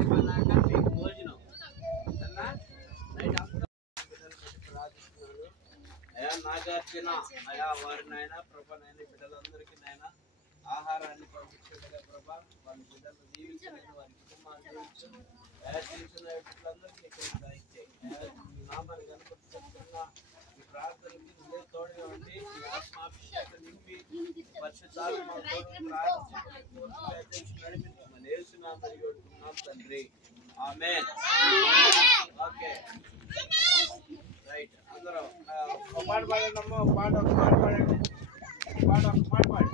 అయిపోయినాక మీకు భోజనం ప్రార్థిస్తున్నాను. అయా నాగార్జున అయా వారిని అయినా ప్రభానైనా బిడ్డలందరికీ నాయన ఆహారాన్ని పంపించేట్టుగా ప్రభా వాళ్ళ బిడ్డలు జీవించలేదు, వారి కుటుంబాన్ని జీవించు. అయా జీవించిన బిడ్డలందరికీ నామాన్ని కనుపరుస్తున్న ఈ ప్రార్థనకి నువ్వే తోడుగా ఉండి ఈ ఆత్మాభిషేకం నింపి పరిశుద్ధాత్మ నడిపించమని యేసునామమున వేడుకుంటున్నాం తండ్రి, ఆమేన్. ఓకే రైట్, అందరూ ఒక పాట పాడండి అమ్మా, ఒక పాట పాడండి, ఒక పాట పాడు.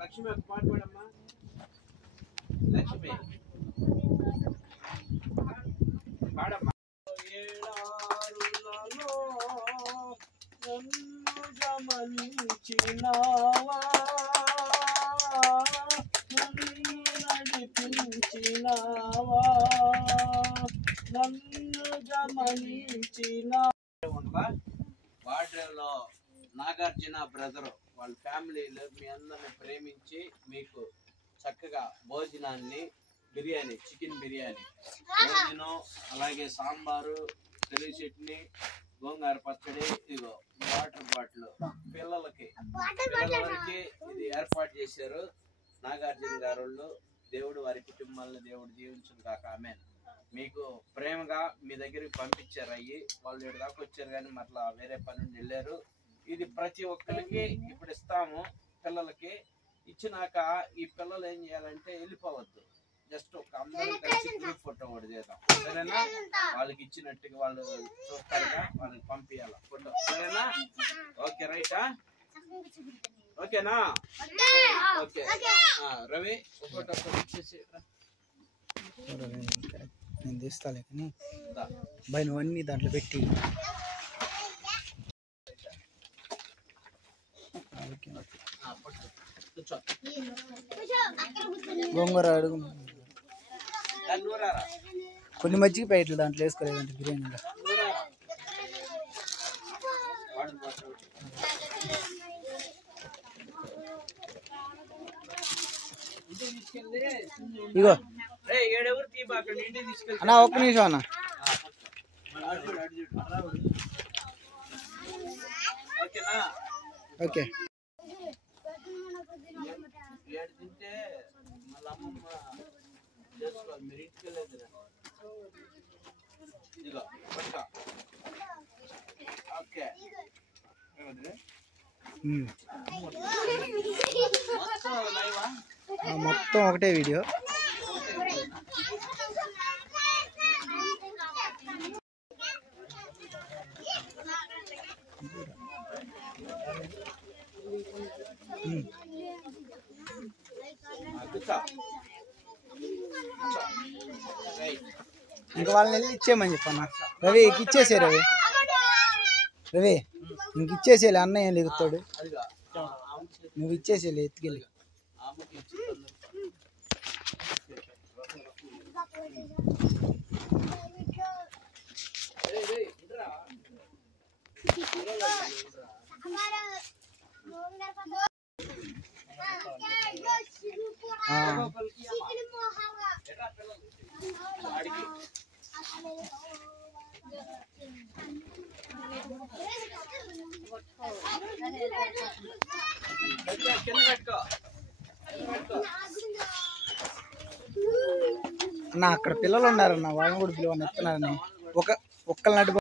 లక్ష్మి ఒక పాట పాడమ్మా. లక్ష్మి పాడమ్మా. ఏడారులలో నన్ను గమనించినావా, నన్ను నడిపించినావా, నన్ను గమనించినా. వాడ్రేలో నాగార్జున బ్రదర్ వాళ్ళ ఫ్యామిలీలో మీ అందరిని ప్రేమించి మీకు చక్కగా భోజనాన్ని బిర్యానీ, చికెన్ బిర్యానీ భోజనం, అలాగే సాంబారు, తెలుగు చట్నీ, గోంగూర పచ్చడి, ఇదిగో వాటర్ బాటిల్ పిల్లలకి ఇది ఏర్పాటు చేశారు నాగార్జున గారు. దేవుడు వారి కుటుంబాలను దేవుడు దీవించును కాక, ఆమేన్. మీకు ప్రేమగా మీ దగ్గరికి పంపించారు అయ్యి, వాళ్ళు ఏడు దాకా వచ్చారు కానీ మరలా వేరే పని నుండి వెళ్ళారు. ఇది ప్రతి ఒక్కరికి ఇప్పుడు ఇస్తాము. పిల్లలకి ఇచ్చినాక ఈ పిల్లలు ఏం చేయాలంటే వెళ్ళిపోవద్దు, జస్ట్ ఒక అందరం కలిసి గ్రూప్ ఫోటో ఒకటి చేద్దాం, సరేనా? వాళ్ళకి ఇచ్చినట్టుగా వాళ్ళు చూస్తారుగా, వాళ్ళని పంపించాల ఫోటో, సరేనా? ఓకే రైటా, ఓకేనా? ఓకే రవి ఫోటో ఇచ్చేసి నేను తీస్తాలే కానీ బై నువ్వన్నీ దాంట్లో పెట్టి గోంగూర అడుగు కొన్ని మజ్జిగ ప్యాకెట్లు దాంట్లో వేసుకోలేదంటే బిర్యానీలో. ఇగో అన్నా ఒక్క నిమిషం అన్న. ఓకే తింటే మళ్ళీ అమ్మమ్మ చేసుకోవాలి, మీరు ఇంటికి వెళ్ళేది. ఇదిగో పట్టుకో. ఓకే మొత్తం ఒకటే వీడియో. ఇంకా వాళ్ళని వెళ్ళి ఇచ్చేయమని చెప్పన్నా. రవి ఇచ్చేసే, రవి రవి ఇంక ఇచ్చేసేలే, అన్నయ్య ఎగుతాడు, నువ్వు ఇచ్చేసేలే ఎత్తుకెళ్ళి. అన్న అక్కడ పిల్లలు ఉన్నారన్న, వాళ్ళని కూడా పిల్లలు ఎత్తున్నారని ఒక్కళ్ళ నటు